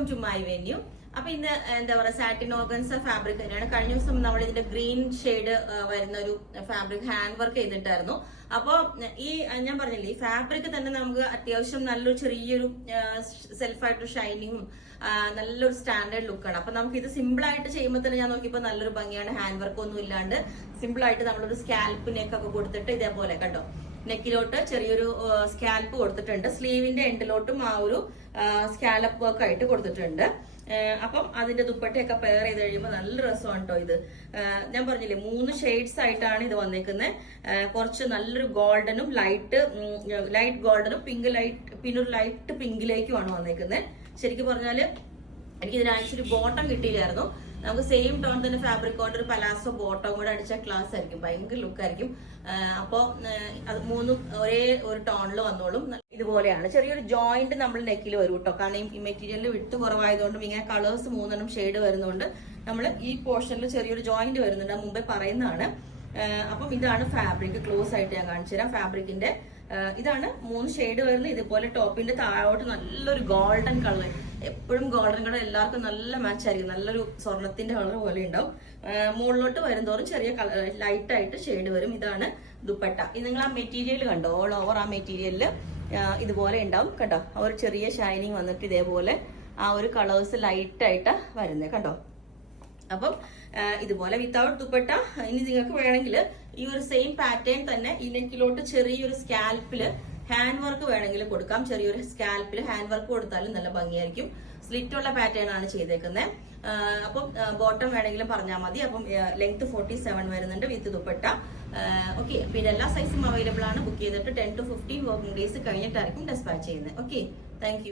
Welcome to my venue. അപ്പൊ ഇന്ന് എന്താ പറയുക, സാറ്റിൻ ഓർഗൻസ ഫാബ്രിക് തന്നെയാണ്. കഴിഞ്ഞ ദിവസം നമ്മൾ ഇതിന്റെ ഗ്രീൻ ഷെയ്ഡ് വരുന്ന ഒരു ഫാബ്രിക് ഹാൻഡ് വർക്ക് ചെയ്തിട്ടായിരുന്നു. അപ്പൊ ഈ ഞാൻ പറഞ്ഞില്ലേ, ഈ ഫാബ്രിക് തന്നെ നമുക്ക് അത്യാവശ്യം നല്ലൊരു ചെറിയൊരു സെൽഫായിട്ട് ഷൈനിങ്ങും നല്ലൊരു സ്റ്റാൻഡേർഡ് ലുക്കാണ്. അപ്പൊ നമുക്ക് ഇത് സിമ്പിൾ ആയിട്ട് ചെയ്യുമ്പോൾ തന്നെ ഞാൻ നോക്കിയപ്പോൾ നല്ലൊരു ഭംഗിയാണ്. ഹാൻഡ് വർക്ക് ഒന്നും ഇല്ലാണ്ട് സിമ്പിൾ ആയിട്ട് നമ്മളൊരു സ്കാൽപ്പ് നെക്കൊക്കെ കൊടുത്തിട്ട് ഇതേപോലെ കണ്ടോ, നെക്കിലോട്ട് ചെറിയൊരു സ്കാൽപ്പ് കൊടുത്തിട്ടുണ്ട്. സ്ലീവിന്റെ എൻഡിലോട്ടും ആ ഒരു സ്കാലപ്പ് വർക്ക് ആയിട്ട് കൊടുത്തിട്ടുണ്ട്. അപ്പം അതിന്റെ ദുപ്പട്ടയൊക്കെ പെയർ ചെയ്ത് കഴിയുമ്പോൾ നല്ല രസമാണ് കേട്ടോ ഇത്. ഞാൻ പറഞ്ഞില്ലേ, 3 ഷെയ്ഡ്സ് ആയിട്ടാണ് ഇത് വന്നേക്കുന്നത്. കുറച്ച് നല്ലൊരു ഗോൾഡനും ലൈറ്റ് ഗോൾഡനും പിന്നെ ഒരു ലൈറ്റ് പിങ്കിലേക്കുമാണ് വന്നേക്കുന്നത്. ശരിക്കും പറഞ്ഞാല് എനിക്ക് ഇതിന് ആക്ച്വലി ബോട്ടം കിട്ടിയില്ലായിരുന്നു. നമുക്ക് സെയിം ടോൺ തന്നെ ഫാബ്രിക് കൊണ്ട് ഒരു പലാസോ ബോട്ടം കൂടെ അടിച്ച ക്ലാസ് ആയിരിക്കും, ഭയങ്കര ലുക്കായിരിക്കും. അപ്പോൾ അത് 3ഉം ഒരേ ഒരു ടോണിൽ വന്നോളും. ഇതുപോലെയാണ് ചെറിയൊരു ജോയിന്റ് നമ്മൾ നെക്കിൽ വരും കേട്ടോ. കാരണം ഈ മെറ്റീരിയലിൽ വിട്ട് കുറവായതുകൊണ്ടും ഇങ്ങനെ കളേഴ്സ് 3 ഷെയ്ഡ് വരുന്നതുകൊണ്ട് നമ്മൾ ഈ പോർഷനിൽ ചെറിയൊരു ജോയിന്റ് വരുന്നുണ്ട്, മുമ്പേ പറയുന്നതാണ്. അപ്പം ഇതാണ് ഫാബ്രിക്. ക്ലോസ് ആയിട്ട് ഞാൻ കാണിച്ചു തരാം. ഫാബ്രിക്കിന്റെ ഇതാണ് 3 ഷെയ്ഡ് വരുന്നത്. ഇതുപോലെ ടോപ്പിന്റെ താഴോട്ട് നല്ലൊരു ഗോൾഡൻ കളർ, എപ്പോഴും ഗോൾഡൻ കളർ എല്ലാവർക്കും നല്ല മാച്ച് ആയിരിക്കും, നല്ലൊരു സ്വർണത്തിന്റെ കളർ പോലെ ഉണ്ടാവും. മുകളിലോട്ട് വരുന്നതോറും ചെറിയ കളർ ലൈറ്റ് ആയിട്ട് ഷെയ്ഡ് വരും. ഇതാണ് ദുപ്പട്ട. ഇത് നിങ്ങൾ ആ മെറ്റീരിയൽ കണ്ടോ, ഓൾ ഓവർ ആ മെറ്റീരിയലിൽ ഇതുപോലെ ഉണ്ടാവും കേട്ടോ. ആ ഒരു ചെറിയ ഷൈനിങ് വന്നിട്ട് ഇതേപോലെ ആ ഒരു കളേഴ്സ് ലൈറ്റ് ആയിട്ട് വരുന്നത് കണ്ടോ. അപ്പം ഇതുപോലെ വിത്തൗട്ട് ദുപ്പട്ട. ഇനി നിങ്ങൾക്ക് വേണമെങ്കിൽ ഈ ഒരു സെയിം പാറ്റേൺ തന്നെ ഈ നെക്കിലോട്ട് ചെറിയൊരു സ്കാൽപ്പില് ഹാൻഡ് വർക്ക് വേണമെങ്കിൽ കൊടുക്കാം. ചെറിയൊരു സ്കാൽപ്പിൽ ഹാൻഡ് വർക്ക് കൊടുത്താലും നല്ല ഭംഗിയായിരിക്കും. സ്ലിറ്റ് ഉള്ള പാറ്റേൺ ആണ് ചെയ്തേക്കുന്നത്. അപ്പം ബോട്ടം വേണമെങ്കിലും പറഞ്ഞാൽ മതി. അപ്പം ലെങ്ത് 47 വരുന്നുണ്ട് വിത്ത് ദുപ്പട്ട. ഓക്കെ, പിന്നെ എല്ലാ സൈസും അവൈലബിൾ ആണ്. ബുക്ക് ചെയ്തിട്ട് 10 to 15 വർക്കിംഗ് ഡേയ്സ് കഴിഞ്ഞിട്ടായിരിക്കും ഡെസ്പാച്ച് ചെയ്യുന്നത്. Okay, thank you.